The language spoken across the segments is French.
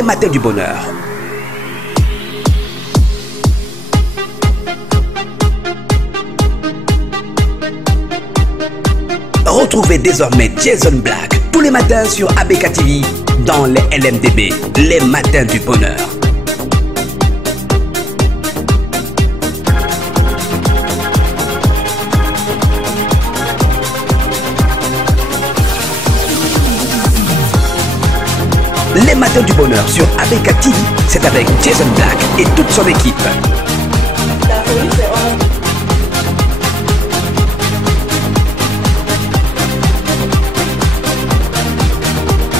les matins du bonheur. Retrouvez désormais Jason Black tous les matins sur ABK TV dans les LMDB, les matins du bonheur. Les matins du bonheur sur ABK TV, c'est avec Jason Black et toute son équipe.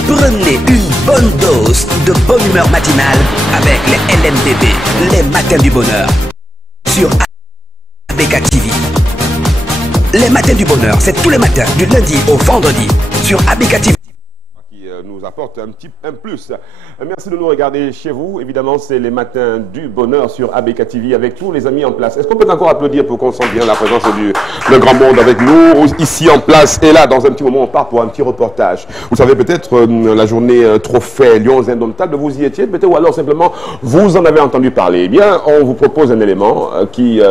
Prenez une bonne dose de bonne humeur matinale avec les LMDB, les matins du bonheur, sur ABK TV. Les matins du bonheur, c'est tous les matins, du lundi au vendredi, sur ABK TV. Nous apporte un plus. Merci de nous regarder chez vous. Évidemment, c'est les matins du bonheur sur ABK TV avec tous les amis en place. Est-ce qu'on peut encore applaudir pour qu'on sente bien la présence du grand monde avec nous, ici en place et là, dans un petit moment, on part pour un petit reportage. Vous savez peut-être la journée trophée Lions Indomptables, vous y étiez peut-être ou alors simplement vous en avez entendu parler. Eh bien, on vous propose un élément qui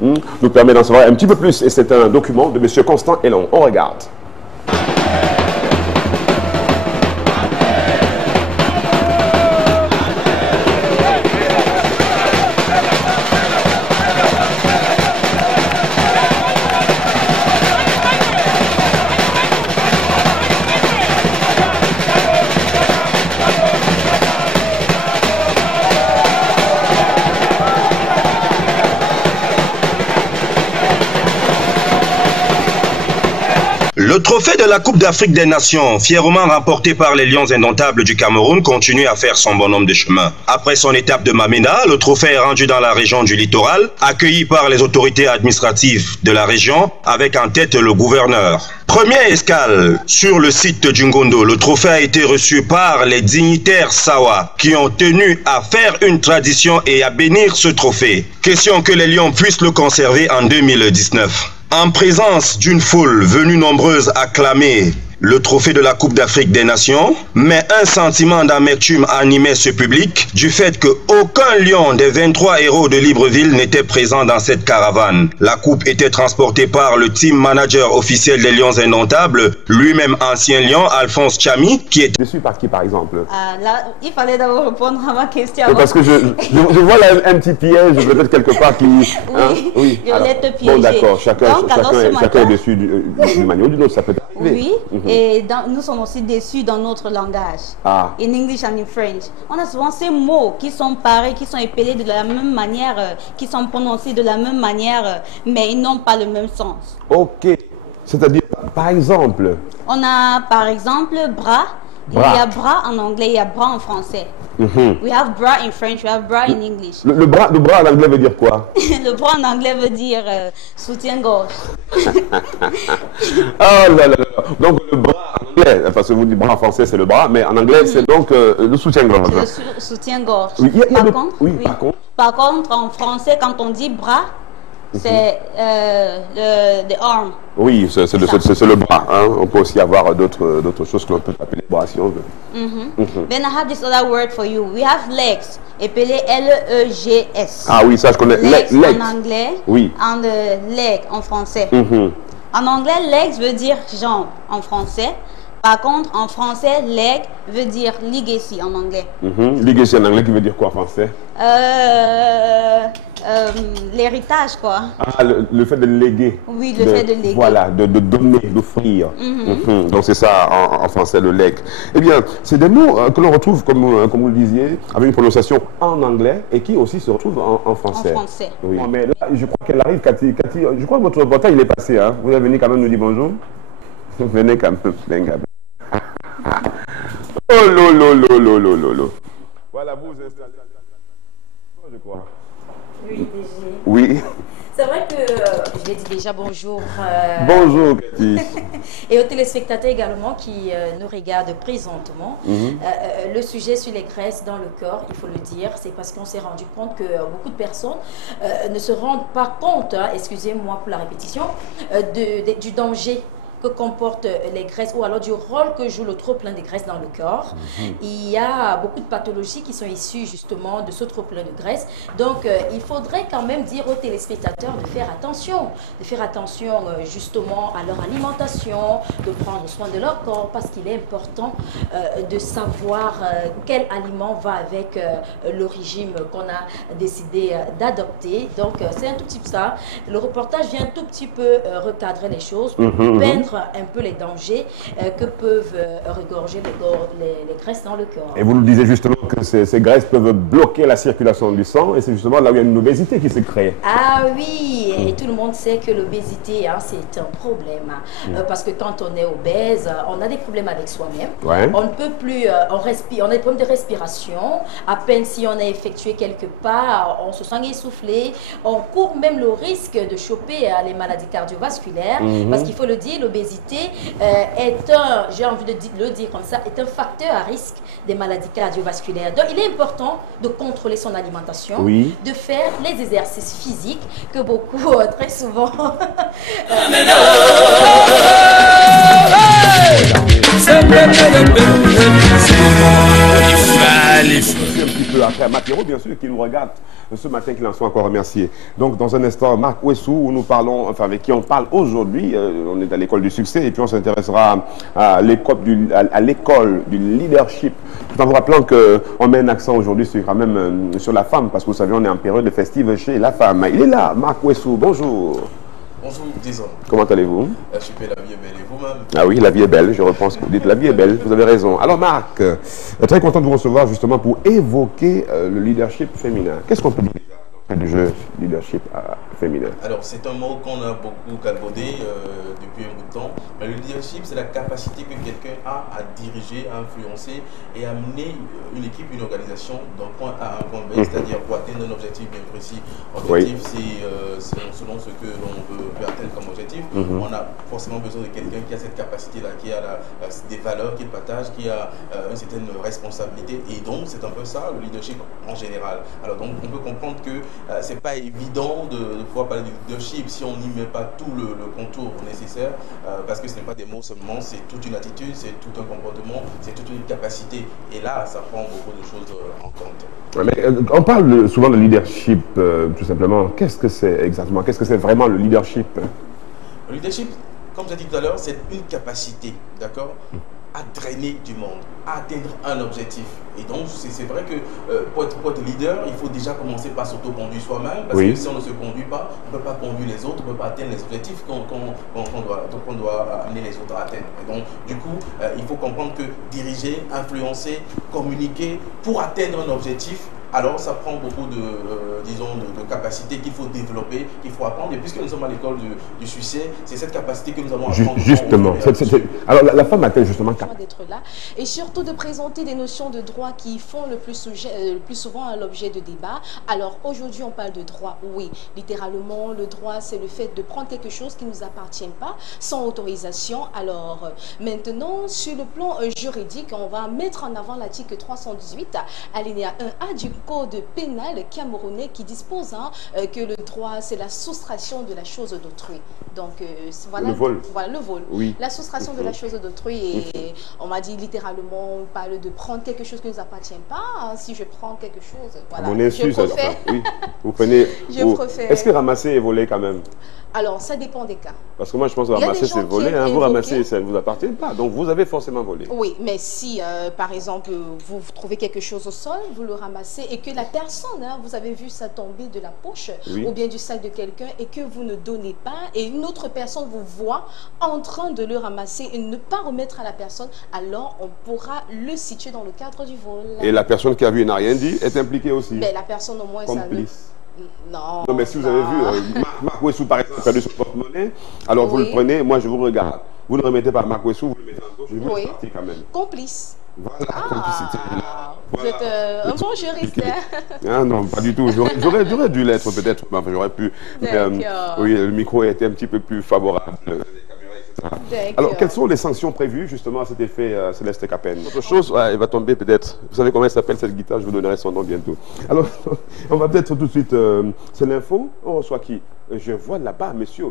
nous permet d'en savoir un petit peu plus et c'est un document de M. Constant Elon. On regarde. Le trophée de la Coupe d'Afrique des Nations, fièrement remporté par les Lions Indomptables du Cameroun, continue à faire son bonhomme de chemin. Après son étape de Mamena, le trophée est rendu dans la région du littoral, accueilli par les autorités administratives de la région, avec en tête le gouverneur. Première escale sur le site d'Ungondo, le trophée a été reçu par les dignitaires Sawa, qui ont tenu à faire une tradition et à bénir ce trophée. Question que les Lions puissent le conserver en 2019. En présence d'une foule venue nombreuse acclamer le trophée de la Coupe d'Afrique des Nations, mais un sentiment d'amertume animait ce public du fait qu'aucun lion des 23 héros de Libreville n'était présent dans cette caravane. La coupe était transportée par le team manager officiel des Lions Indomptables, lui-même ancien lion, Alphonse Chami, qui était... Déçu par qui par exemple? Là, il fallait d'abord répondre à ma question. Parce que je vois là un petit piège peut-être quelque part qui... Hein? Oui, Violette piégée. Bon d'accord, chacun est déçu d'une manière ou d'une autre, ça peut arriver. Oui. Et nous sommes aussi déçus dans notre langage. In English and in French. On a souvent ces mots qui sont pareils, qui sont épellés de la même manière, qui sont prononcés de la même manière, mais ils n'ont pas le même sens. Ok. C'est-à-dire, par exemple? On a par exemple bras. Il y a bras en anglais, il y a bras en français. We have bra in French, we have bra in English. Le bras en anglais veut dire quoi? Le bras en anglais veut dire soutien-gorge. Oh là là là. Donc le bras en anglais, parce que vous dites bras en français c'est le bras, mais en anglais c'est donc le soutien-gorge. Le soutien-gorge. Oui, par contre, en français, quand on dit bras, c'est the arm. Oui, c'est le bras. Hein. On peut aussi avoir d'autres choses que l'on peut appeler bras si on veut. Then I have this other word for you. We have legs, appelé L-E-G-S. Ah oui, ça je connais. Legs en anglais, oui. And leg en français. En anglais, legs veut dire jambes en français. Par contre, en français, leg veut dire legacy en anglais. Legacy en anglais qui veut dire quoi en français? L'héritage, quoi. Ah, le fait de léguer. Oui, le fait de léguer. Voilà, de donner, d'offrir. Donc c'est ça en français, le leg. Eh bien, c'est des mots que l'on retrouve, comme vous le disiez, avec une prononciation en anglais et qui aussi se retrouvent en français. En français. Oui. Mais là, je crois qu'elle arrive, Cathy. Je crois que votre reportage, il est passé. Hein. Vous êtes venu quand même nous dire bonjour. Venez quand même. Venez. Oh lolo. Voilà, vous installez. Je crois. Oui, DG. Oui. C'est vrai que je l'ai dit déjà bonjour. Bonjour, Cathy. Et aux téléspectateurs également qui nous regardent présentement. Le sujet sur les graisses dans le corps, il faut le dire, c'est parce qu'on s'est rendu compte que beaucoup de personnes ne se rendent pas compte, excusez-moi pour la répétition, du danger que comportent les graisses ou alors du rôle que joue le trop-plein de graisse dans le corps. Il y a beaucoup de pathologies qui sont issues justement de ce trop-plein de graisse. Donc, il faudrait quand même dire aux téléspectateurs de faire attention justement à leur alimentation, de prendre soin de leur corps parce qu'il est important de savoir quel aliment va avec le régime qu'on a décidé d'adopter. Donc, c'est un tout petit peu ça. Le reportage vient un tout petit peu recadrer les choses pour peindre un peu les dangers que peuvent regorger les graisses dans le corps. Et vous nous disiez justement que ces graisses peuvent bloquer la circulation du sang et c'est justement là où il y a une obésité qui se crée. Ah oui, et tout le monde sait que l'obésité, hein, c'est un problème. Parce que quand on est obèse, on a des problèmes avec soi-même. Ouais. On ne peut plus, on a des problèmes de respiration. À peine si on a effectué quelque part, on se sent essoufflé. On court même le risque de choper les maladies cardiovasculaires. Parce qu'il faut le dire, l'obésité est un, j'ai envie de le dire comme ça, est un facteur à risque des maladies cardiovasculaires. Donc il est important de contrôler son alimentation, de faire les exercices physiques que beaucoup, très souvent... Un petit peu après Mathéro, bien sûr, qui nous regarde ce matin, qui l'en soit encore remercié. Donc, dans un instant, Marc Ouessou, où nous parlons, enfin, avec qui on parle aujourd'hui, on est à l'école du succès, et puis on s'intéressera à l'école du leadership, tout en vous rappelant qu'on met un accent aujourd'hui sur, quand même, sur la femme, parce que vous savez, on est en période festive chez la femme. Il est là, Marc Ouessou, bonjour. Bonjour, disons. Comment allez-vous? Super, la vie est belle et vous-même? Ah oui, la vie est belle, je reprends ce que vous dites, la vie est belle, vous avez raison. Alors Marc, très content de vous recevoir justement pour évoquer le leadership féminin. Qu'est-ce qu'on peut dire du jeu leadership féminin? Alors c'est un mot qu'on a beaucoup galvaudé depuis un bout de temps, mais le leadership c'est la capacité que quelqu'un a à diriger, à influencer et à mener une équipe, une organisation d'un point A à un point B, c'est-à-dire pour atteindre un objectif bien précis. Objectif c'est selon ce que l'on veut atteindre comme objectif. On a forcément besoin de quelqu'un qui a cette capacité-là, qui a des valeurs qu'il partage, qui a une certaine responsabilité et donc c'est un peu ça le leadership en général. Alors donc on peut comprendre que c'est pas évident de pouvoir parler de leadership si on n'y met pas tout le contour nécessaire parce que ce n'est pas des mots seulement, c'est toute une attitude, c'est tout un comportement, c'est toute une capacité et là ça prend beaucoup de choses en compte. Mais, on parle souvent de leadership tout simplement, qu'est-ce que c'est exactement? Qu'est-ce que c'est vraiment le leadership? Le leadership, comme j'ai dit tout à l'heure, c'est une capacité, d'accord, à drainer du monde, à atteindre un objectif. Et donc, c'est vrai que pour être leader, il faut déjà commencer par s'auto-conduire soi-même, parce que si on ne se conduit pas, on ne peut pas conduire les autres, on ne peut pas atteindre les objectifs qu'on doit amener les autres à atteindre. Et donc, du coup, il faut comprendre que diriger, influencer, communiquer pour atteindre un objectif, alors ça prend beaucoup de capacités qu'il faut développer, qu'il faut apprendre. Et puisque nous sommes à l'école du succès, c'est cette capacité que nous allons apprendre. Justement. Alors la femme a-t-elle justement d'être là et surtout de présenter des notions de droit qui font le plus souvent l'objet de débats. Alors aujourd'hui on parle de droit, oui, littéralement le droit c'est le fait de prendre quelque chose qui ne nous appartient pas sans autorisation. Alors maintenant sur le plan juridique, on va mettre en avant l'article 318 alinéa 1A du code pénal camerounais qui dispose que le droit c'est la soustraction de la chose d'autrui. Donc voilà, le vol. Voilà le vol. Oui. La soustraction de la chose d'autrui et on m'a dit littéralement, on parle de prendre quelque chose qui ne nous appartient pas. Si je prends quelque chose, voilà. Mon insu, je préfère. Oui. Vous prenez. Je préfère. Est-ce que ramasser et voler quand même? Alors, ça dépend des cas. Parce que moi, je pense que ramasser, c'est voler. Hein, vous ramassez, ça ne vous appartient pas. Donc, vous avez forcément volé. Oui, mais si, par exemple, vous trouvez quelque chose au sol, vous le ramassez et que la personne, vous avez vu ça tomber de la poche ou bien du sac de quelqu'un et que vous ne donnez pas et une autre personne vous voit en train de le ramasser et ne pas remettre à la personne, alors on pourra le situer dans le cadre du vol. Et la personne qui a vu et n'a rien dit est impliquée aussi? Mais la personne au moins... Complice. Non. Non, mais si vous avez vu, Marc Ouessou, par exemple, a perdu son porte-monnaie, alors vous le prenez, moi je vous regarde. Vous ne remettez pas à Marc Ouessou, vous le mettez en gauche, je vous sortir quand même. Complice. Voilà, complicité. Vous êtes un bon juriste. Ah non, pas du tout. J'aurais dû l'être peut-être, enfin, j'aurais pu. Oui, le micro était un petit peu plus favorable. Alors, quelles sont les sanctions prévues justement à cet effet, Céleste Capenne? Autre chose, elle va tomber peut-être. Vous savez comment elle s'appelle cette guitare? Je vous donnerai son nom bientôt. Alors, on va peut-être tout de suite. C'est l'info. On reçoit qui? Je vois là-bas, monsieur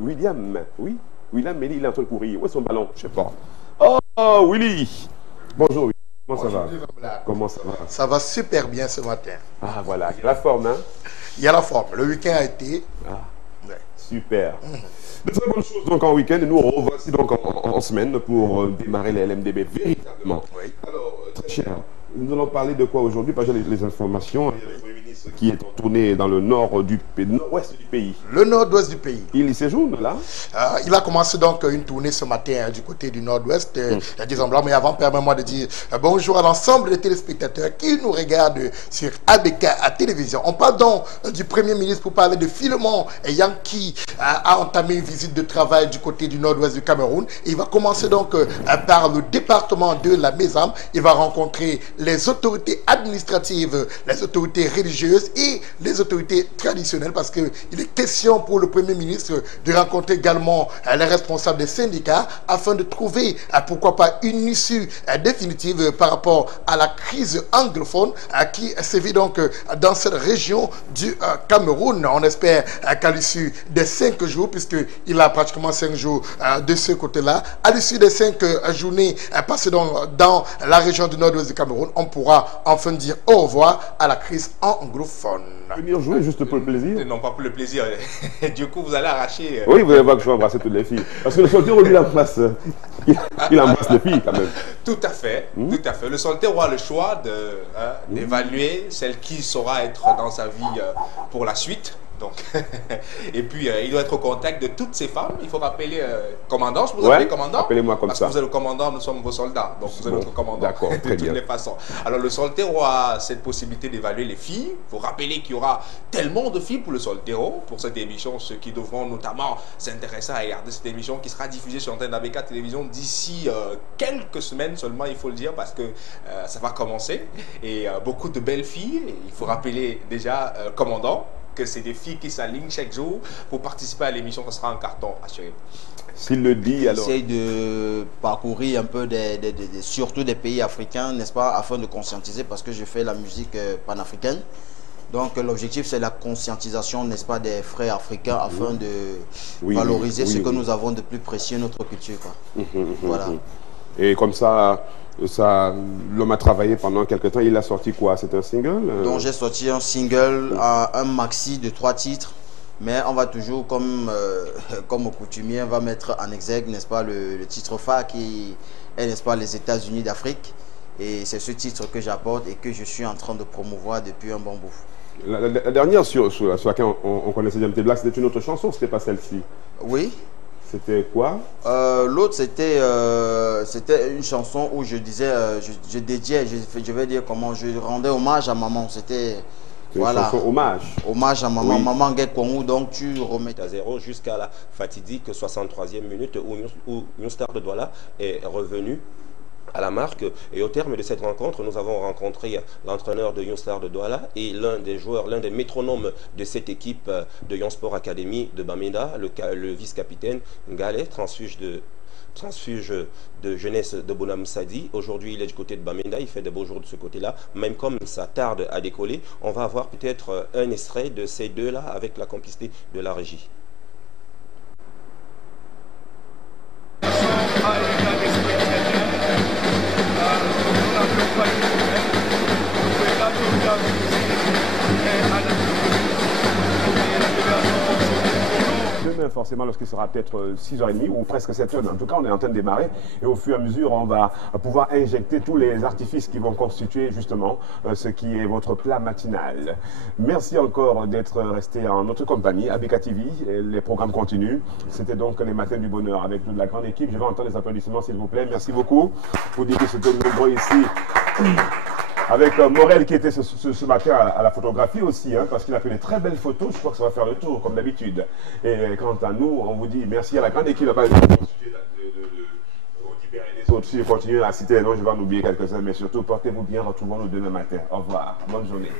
William. Oui. William Méli, il est en train de courir. Où est son ballon? Je sais pas. Oh, Willy. Bonjour, Willy. Comment ça va? Comment ça va? Ça va super bien ce matin. Ah, voilà. Il y a la forme, hein? Il y a la forme. Le week-end a été... Ah, ouais. Super. De très bonnes choses donc en week-end. Et nous revoici donc en semaine pour démarrer les LMDB véritablement. Oui. Alors, très cher, nous allons parler de quoi aujourd'hui? Parce que les informations... qui est en tournée dans le nord du nord-ouest du pays. Le nord-ouest du pays. Il y séjourne là? Il a commencé donc une tournée ce matin du côté du nord-ouest. Disons blanc, mais avant, permets-moi de dire bonjour à l'ensemble des téléspectateurs qui nous regardent sur ABK à télévision. On parle donc du Premier ministre pour parler de Philemon Yankee a entamé une visite de travail du côté du nord-ouest du Cameroun. Il va commencer donc par le département de la Mézam. Il va rencontrer les autorités administratives, les autorités religieuses et les autorités traditionnelles parce qu'il est question pour le Premier ministre de rencontrer également les responsables des syndicats afin de trouver, pourquoi pas, une issue définitive par rapport à la crise anglophone qui sévit donc dans cette région du Cameroun. On espère qu'à l'issue des 5 jours, puisqu'il a pratiquement 5 jours de ce côté-là, à l'issue des 5 journées passées dans la région du nord-ouest du Cameroun, on pourra enfin dire au revoir à la crise anglophone. Venir jouer juste pour le plaisir? Non, pas pour le plaisir. Du coup, vous allez arracher... Oui, vous allez voir que je vais embrasser toutes les filles. Parce que le solitaire, lui, il embrasse les filles quand même. Tout à fait, tout à fait. Le solitaire aura le choix d'évaluer celle qui saura être dans sa vie pour la suite. Donc, et puis, il doit être au contact de toutes ces femmes. Il faut rappeler commandant. Je vous appelle commandant. Appelez-moi comme ça. Parce que vous êtes le commandant, nous sommes vos soldats. Donc, vous êtes notre commandant. D'accord, très bien. De toutes les façons. Alors, le soltaire aura cette possibilité d'évaluer les filles. Il faut rappeler qu'il y aura tellement de filles pour le soltero, pour cette émission. Ceux qui devront notamment s'intéresser à regarder cette émission qui sera diffusée sur l'antenne d'ABK Télévision d'ici quelques semaines seulement, il faut le dire, parce que ça va commencer. Et beaucoup de belles filles. Et il faut rappeler déjà, commandant, que c'est des filles qui s'alignent chaque jour pour participer à l'émission. Ça sera un carton, assuré. S'il le dit, alors... J'essaie de parcourir un peu, surtout des pays africains, n'est-ce pas, afin de conscientiser, parce que je fais la musique panafricaine. Donc l'objectif, c'est la conscientisation, n'est-ce pas, des frères africains, afin de valoriser ce que nous avons de plus précieux, notre culture, quoi. Voilà. Et comme ça, l'homme a travaillé pendant quelques temps. Il a sorti quoi? C'est un single? Donc j'ai sorti un single, un maxi de 3 titres. Mais on va toujours, comme au coutumier, on va mettre en exergue, n'est-ce pas, le titre phare qui est, n'est-ce pas, les États-Unis d'Afrique. Et c'est ce titre que j'apporte et que je suis en train de promouvoir depuis un bon bout. La dernière sur laquelle on connaissait Jamté Black, c'était une autre chanson, c'était pas celle-ci? Oui. C'était quoi? L'autre, c'était une chanson où je disais, je dédiais, je vais dire comment, je rendais hommage à maman. C'était... Voilà. Hommage. Hommage à maman, maman Gekongou, donc tu remets à 0 jusqu'à la fatidique 63e minute où New Star de Douala est revenu à la marque. Et au terme de cette rencontre, nous avons rencontré l'entraîneur de Young Star de Douala et l'un des joueurs, l'un des métronomes de cette équipe de Young Sport Academy de Bamenda, le vice-capitaine Ngale, transfuge de jeunesse de Bonam Sadi. Aujourd'hui, il est du côté de Bamenda, il fait de beaux jours de ce côté-là. Même comme ça tarde à décoller, on va avoir peut-être un extrait de ces deux-là avec la complicité de la régie. Demain, forcément, lorsqu'il sera peut-être 6h30 ou presque 7h, en tout cas, on est en train de démarrer. Et au fur et à mesure, on va pouvoir injecter tous les artifices qui vont constituer justement ce qui est votre plat matinal. Merci encore d'être resté en notre compagnie, ABK TV. Les programmes continuent. C'était donc les matins du bonheur avec toute la grande équipe. Je vais entendre les applaudissements, s'il vous plaît. Merci beaucoup. Pour dire que c'était nombreux ici. Avec Morel qui était ce matin à la photographie aussi, hein, parce qu'il a fait de très belles photos. Je crois que ça va faire le tour, comme d'habitude. Et quant à nous, on vous dit merci à la grande équipe là-bas. Si je continue à citer les noms, je vais en oublier quelques-uns, mais surtout, portez-vous bien, retrouvons-nous demain matin. Au revoir, bonne journée.